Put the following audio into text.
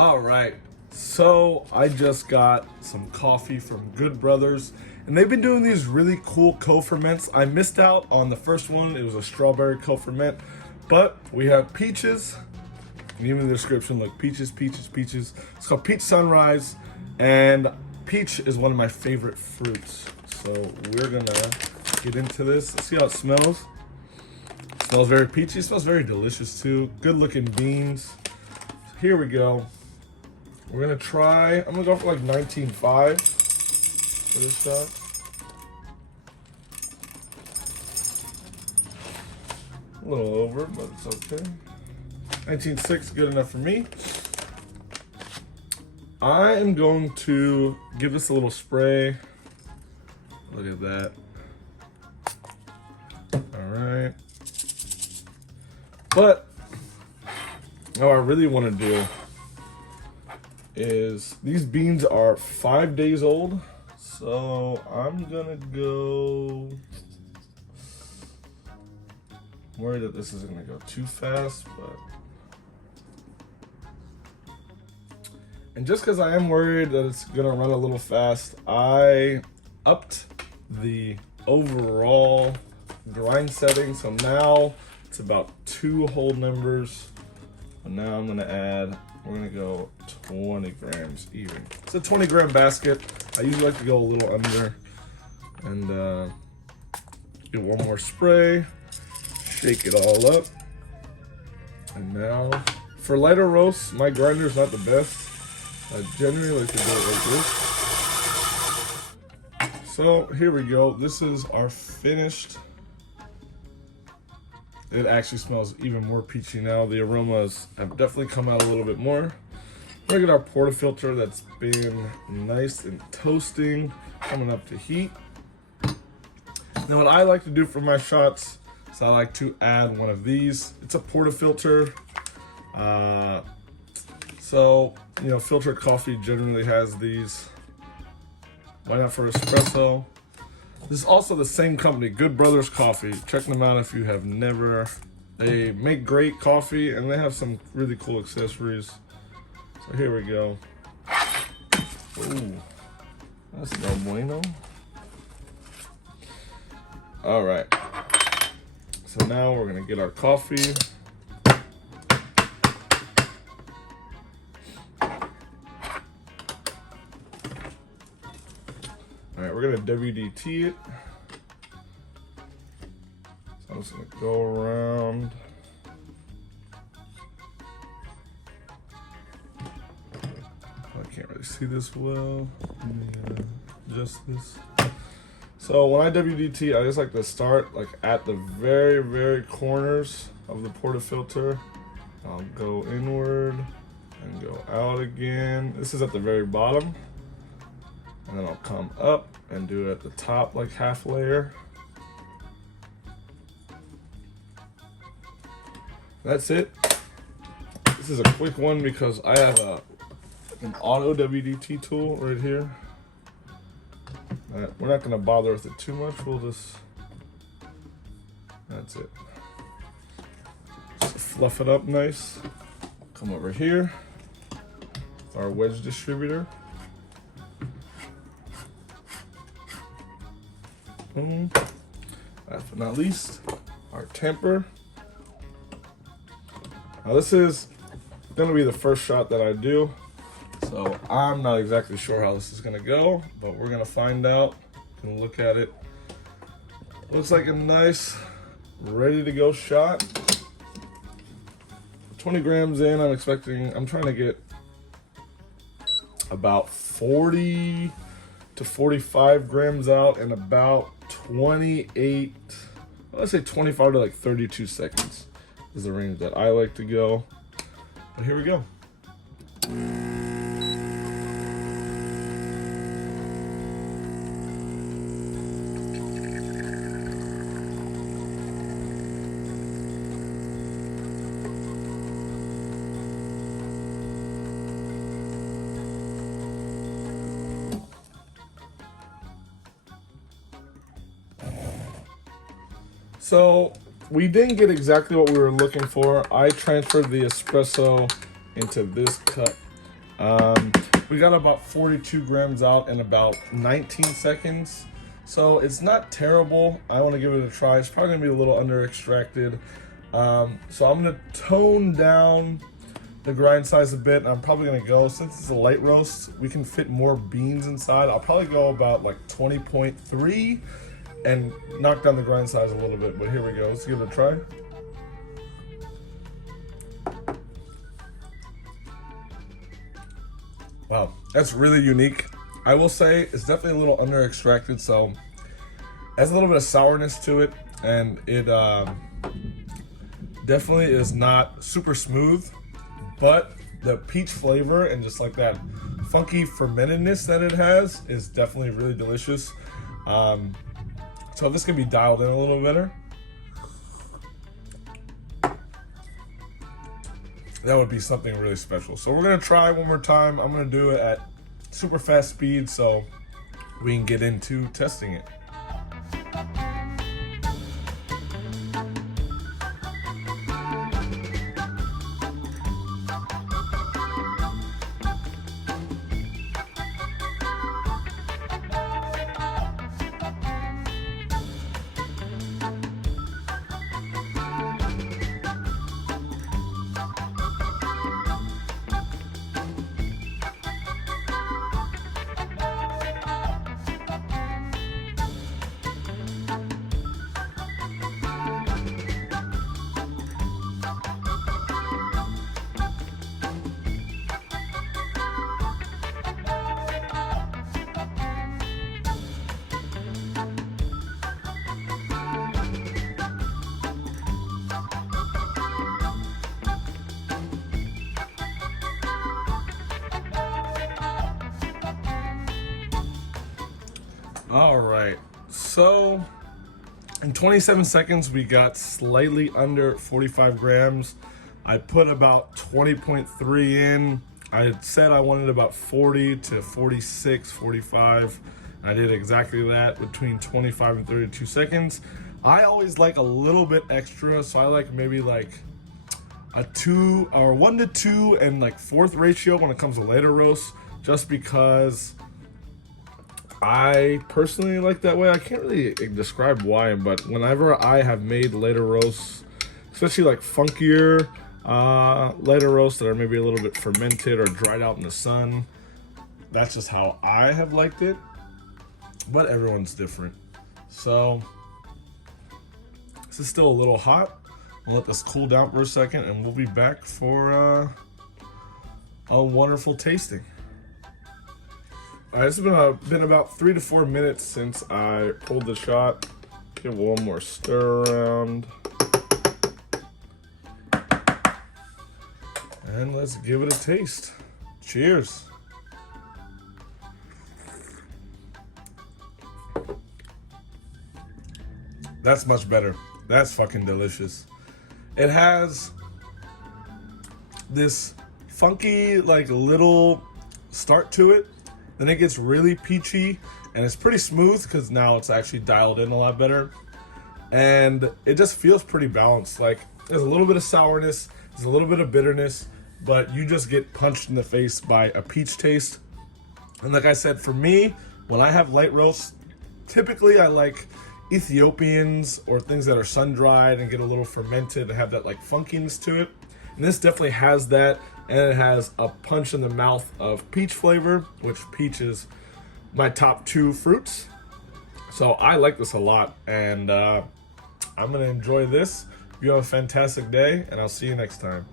All right, so I just got some coffee from Good Brothers, and they've been doing these really cool co-ferments. I missed out on the first one. It was a strawberry co-ferment, but we have peaches, and even the description, look, peaches, peaches, peaches. It's called Peach Sunrise, and peach is one of my favorite fruits. So we're gonna get into this. Let's see how it smells. It smells very peachy. It smells very delicious too. Good looking beans. So here we go. We're gonna try, I'm gonna go for like 19.5 for this shot. A little over, but it's okay. 19.6, good enough for me. I am going to give this a little spray. Look at that. All right. But what I really want to do is, these beans are 5 days old, so I'm gonna go. I'm worried that this isn't gonna go too fast, but and just because I am worried that it's gonna run a little fast, I upped the overall grind setting, so now it's about 2 whole numbers. And now I'm gonna add, we're gonna go 20 grams even. It's a 20 gram basket. I usually like to go a little under. And get one more spray, shake it all up. And now, for lighter roasts, my grinder's not the best. I generally like to do it like this. So here we go. This is our finished. It actually smells even more peachy now. The aromas have definitely come out a little bit more. We're gonna get our portafilter that's been nice and toasting, coming up to heat. Now what I like to do for my shots is I like to add one of these. It's a portafilter. So, you know, filtered coffee generally has these. Why not for espresso? This is also the same company, Good Brothers Coffee. Check them out if you have never. They make great coffee and they have some really cool accessories. So here we go. Ooh, that's no bueno. All right. So now we're gonna get our coffee. All right, we're gonna WDT it. So I'm just gonna go around. I can't really see this well. Adjust this. So when I WDT, I just like to start like at the very, very corners of the portafilter. I'll go inward and go out again. This is at the very bottom. And then I'll come up and do it at the top, like half layer. That's it. This is a quick one because I have an auto WDT tool right here. We're not gonna bother with it too much. We'll just, that's it. Just fluff it up nice. Come over here with our wedge distributor. Last but not least, our temper. Now this is gonna be the first shot that I do, so I'm not exactly sure how this is gonna go, but we're gonna find out and look at it. Looks like a nice, ready to go shot. 20 grams in, I'm trying to get about 40 to 45 grams out in about 28, let's say 25 to like 32 seconds is the range that I like to go. But here we go. So we didn't get exactly what we were looking for. I transferred the espresso into this cup. We got about 42 grams out in about 19 seconds. So it's not terrible. I want to give it a try. It's probably gonna be a little under extracted. So I'm gonna tone down the grind size a bit. And I'm probably gonna go, since it's a light roast, we can fit more beans inside. I'll probably go about like 20.3 and knock down the grind size a little bit. But here we go. Let's give it a try. Wow, that's really unique. I will say it's definitely a little under extracted, so it has a little bit of sourness to it, and it definitely is not super smooth, but the peach flavor and just like that funky fermentedness that it has is definitely really delicious. So this can be dialed in a little better. That would be something really special. So we're gonna try one more time. I'm gonna do it at super fast speed so we can get into testing it. All right, so in 27 seconds, we got slightly under 45 grams. I put about 20.3 in. I had said I wanted about 40 to 46, 45. I did exactly that between 25 and 32 seconds. I always like a little bit extra, so I like maybe like a 2 or 1 to 2 and like 4th ratio when it comes to later roasts, just because I personally like that way. I can't really describe why, but whenever I have made later roasts, especially like funkier later roasts that are maybe a little bit fermented or dried out in the sun, that's just how I have liked it. But everyone's different. So this is still a little hot. I'll let this cool down for a second and we'll be back for a wonderful tasting. All right, it's been about 3 to 4 minutes since I pulled the shot. Give one more stir around. And let's give it a taste. Cheers. That's much better. That's fucking delicious. It has this funky, like, little start to it. Then it gets really peachy, and it's pretty smooth because now it's actually dialed in a lot better. And it just feels pretty balanced. Like, there's a little bit of sourness, there's a little bit of bitterness, but you just get punched in the face by a peach taste. And like I said, for me, when I have light roasts, typically I like Ethiopians or things that are sun-dried and get a little fermented and have that like funkiness to it. And this definitely has that, and it has a punch in the mouth of peach flavor, which peach is my top 2 fruits. So I like this a lot, and I'm gonna enjoy this. You have a fantastic day, and I'll see you next time.